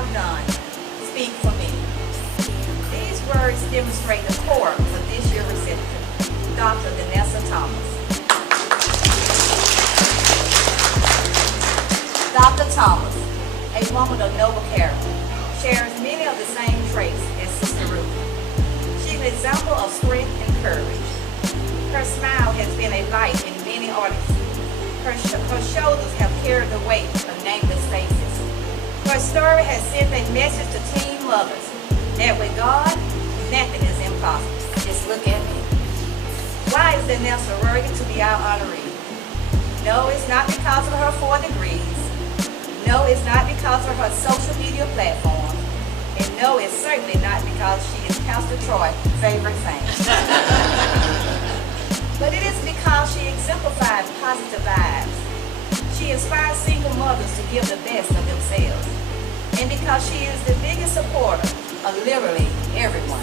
have done speak for me. These words demonstrate the core of this year's recipient, Dr. Danessa Thomas. Dr. Thomas, a woman of noble character, shares many of the same traits as Sister Ruth. She's an example of strength and courage. Her smile has been a light in many audiences. Her shoulders have carried the weight of nameless faces. Her story has sent a message to teen mothers that with God, nothing is impossible. Just look at me. Why is Danessa worthy to be our honoree? No, it's not because of her 4 degrees. No, it's not because of her social media platform. And no, it's certainly not because she is Pastor Troy's favorite fan. But it is because she exemplifies positive vibes. She inspires single mothers to give the best of themselves. And because she is the biggest supporter of literally everyone.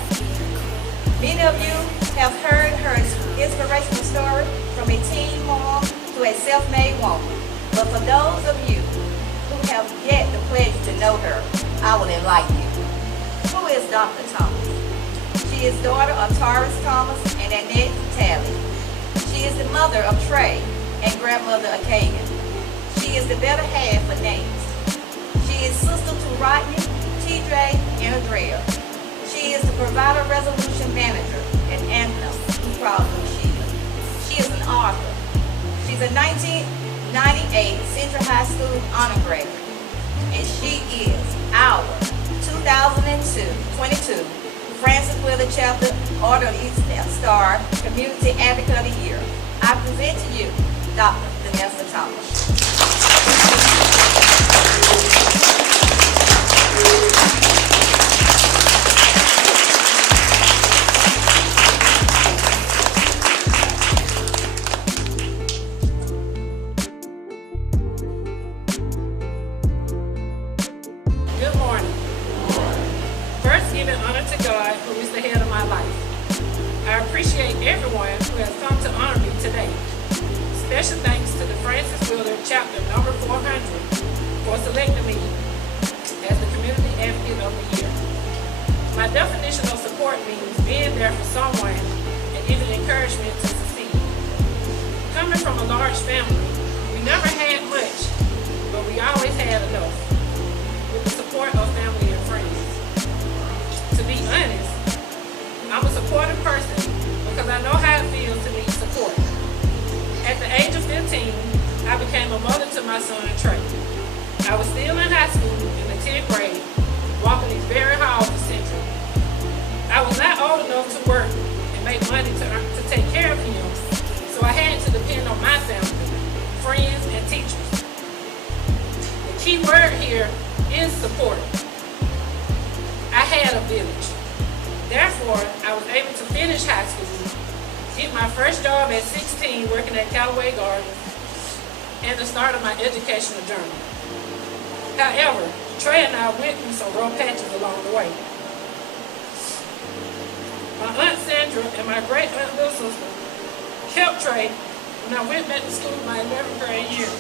Many of you have heard her inspirational story from a teen mom to a self-made woman. But for those of you who have yet the pleasure to know her, I will enlighten you. Who is Dr. Thomas? She is daughter of Taurus Thomas and Annette Talley. She is the mother of Trey and grandmother of Kagan. She is the better half of names. She is sister to Rodney, TJ, and Andrea. She is the provider resolution manager at Anthem Blue Cross Blue Shield. She is an author. She's a 1998 Central High School honor graduate. And she is our 2022 Francis Willard Chapter Order of the East Star Community Advocate of the Year. I present to you Dr. Danessa Thomas. Good morning. First, giving honor to God, who is the head of my life. I appreciate everyone who has come to honor me today. Special thanks to the Francis Willard Chapter number 400 for selecting me as the Community Advocate of the Year. My definition of support means being there for someone and giving encouragement to succeed. Coming from a large family, we never had much, but we always had enough, with the support of family and friends. To be honest, I'm a supportive person because I know how it feels to need support. At the age of 15, I became a mother to my son, Trey. I was still in high school in the 10th grade, walking these very halls of Central. I was not old enough to work and make money to take care of him, so I had to depend on my family, friends, and teachers. The key word here is support. I had a village. Therefore, I was able to finish high school, get my first job at 16 working at Callaway Gardens, and the start of my educational journey. However, Trey and I went through some rough patches along the way. My Aunt Sandra and my great aunt little sister kept Trey when I went back to school my 11th grade year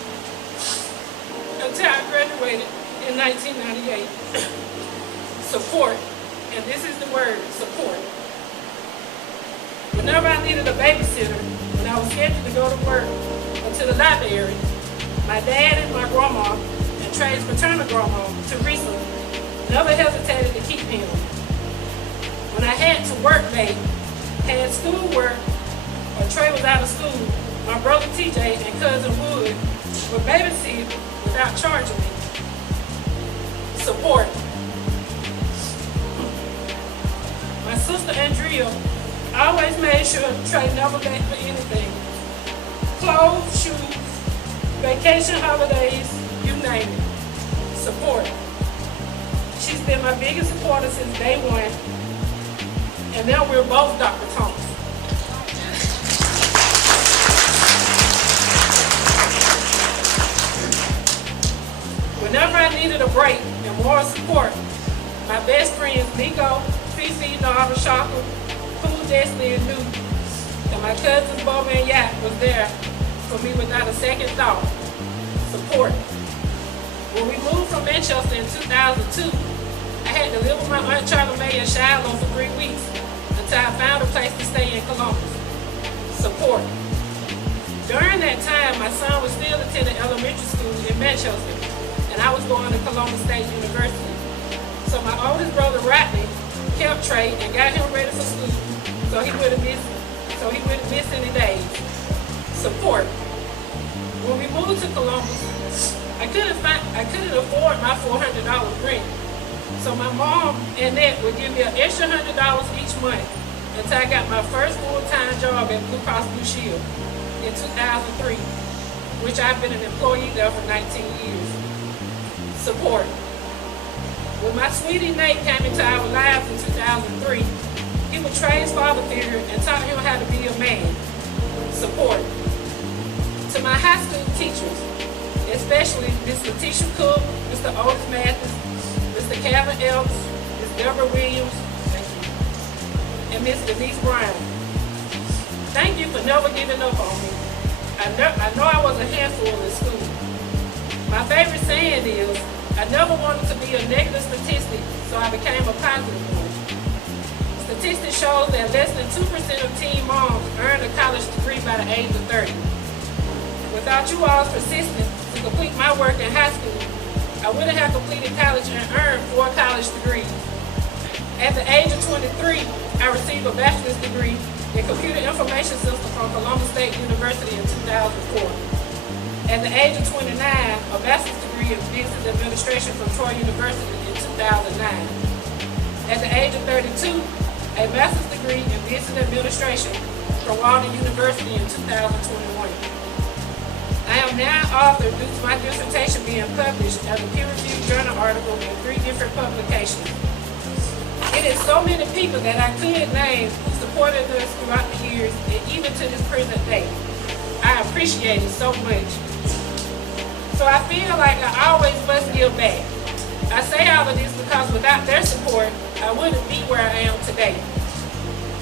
until I graduated in 1998. Support, and this is the word, support. Whenever I needed a babysitter, when I was scheduled to go to work or to the library, my dad and my grandma, and Trey's maternal grandma, Teresa, never hesitated to keep him. When I had to work late, had schoolwork, or Trey was out of school, my brother TJ and cousin Wood would babysit without charging me. Support. My sister Andrea always made sure Trey never lacked for anything. Clothes, shoes, vacation holidays, you name it. Support. She's been my biggest supporter since day one, and now we're both Dr. Thomas. Whenever I needed a break and more support, my best friends Nico, Fifi, Nara, Shaka, Cool, Destiny, and New, and my cousins Boba and Yak was there for me without a second thought. Support. When we moved from Manchester in 2002, I had to live with my Aunt Charlie Mae in Shiloh for 3 weeks until I found a place to stay in Columbus. Support. During that time, my son was still attending elementary school in Manchester, and I was going to Columbus State University. So my oldest brother, Rodney, kept Trey and got him ready for school so he wouldn't miss any days. Support. When we moved to Columbus, I couldn't afford my $400 rent. So my mom and Ned would give me an extra $100 each month until I got my first full-time job at Blue Cross Blue Shield in 2003, which I've been an employee there for 19 years. Support. When my sweetie Nate came into our lives in 2003, he was Trey's father figure and taught him how to be a man. Support. To my high school teachers, especially Ms. Letitia Cook, Mr. Otis Mathis, Mr. Calvin Elks, Ms. Deborah Williams, and Ms. Denise Brown. Thank you for never giving up on me. I know I was a handful in school. My favorite saying is, I never wanted to be a negative statistic, so I became a positive one. Statistics show that less than 2% of teen moms earn a college degree by the age of 30. Without you all's persistence to complete my work in high school, I wouldn't have completed college and earned 4 college degrees. At the age of 23, I received a bachelor's degree in computer information systems from Columbus State University in 2004. At the age of 29, a bachelor's degree in business administration from Troy University in 2009. At the age of 32, a master's degree in business administration from Walden University in 2021. I am now author due to my dissertation being published as a peer-reviewed journal article in 3 different publications. It is so many people that I could name who supported us throughout the years and even to this present day. I appreciate it so much. So I feel like I always must give back. I say all of this because without their support, I wouldn't be where I am today.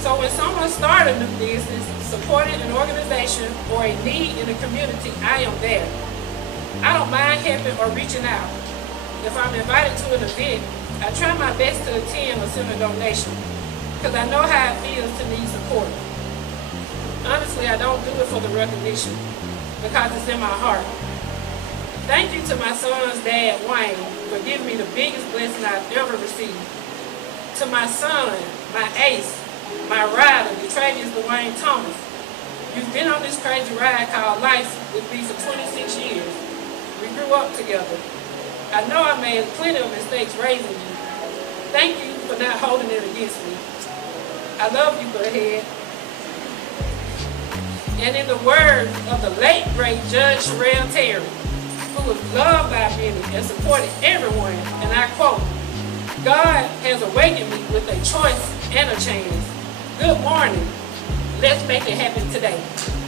So when someone starts a new business, supporting an organization or a need in the community, I am there. I don't mind helping or reaching out. If I'm invited to an event, I try my best to attend or send a donation because I know how it feels to need support. Honestly, I don't do it for the recognition because it's in my heart. Thank you to my son's dad, Wayne, for giving me the biggest blessing I've ever received. To my son, my ace, my rider, Detravius Dwayne Thomas. You've been on this crazy ride called life with me for 26 years. We grew up together. I know I made plenty of mistakes raising you. Thank you for not holding it against me. I love you, Butthead. And in the words of the late, great Judge Sherelle Terry, who was loved by many and supported everyone, and I quote, God has awakened me with a choice and a chance. Good morning. Let's make it happen today.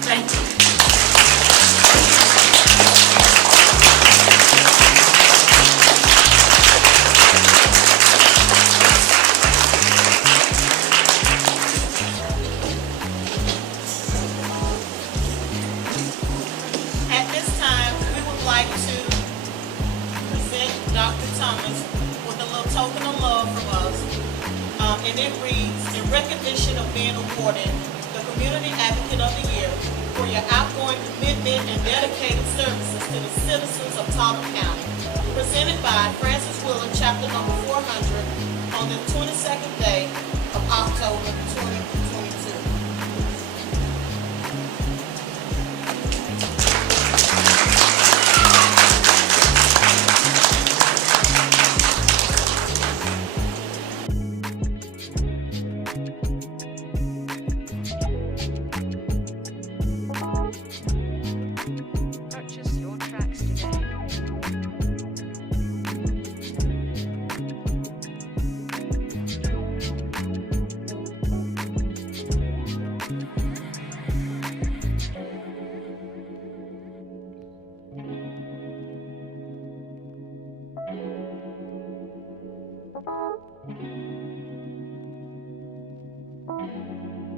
Thank you. At this time, we would like to present Dr. Thomas with a little token of love from us. And it reads, in recognition of being awarded the Community Advocate of the Year for your outgoing commitment and dedicated services to the citizens of Talbot County. Presented by Francis Willard, chapter number 400, on the 22nd day of October 2020.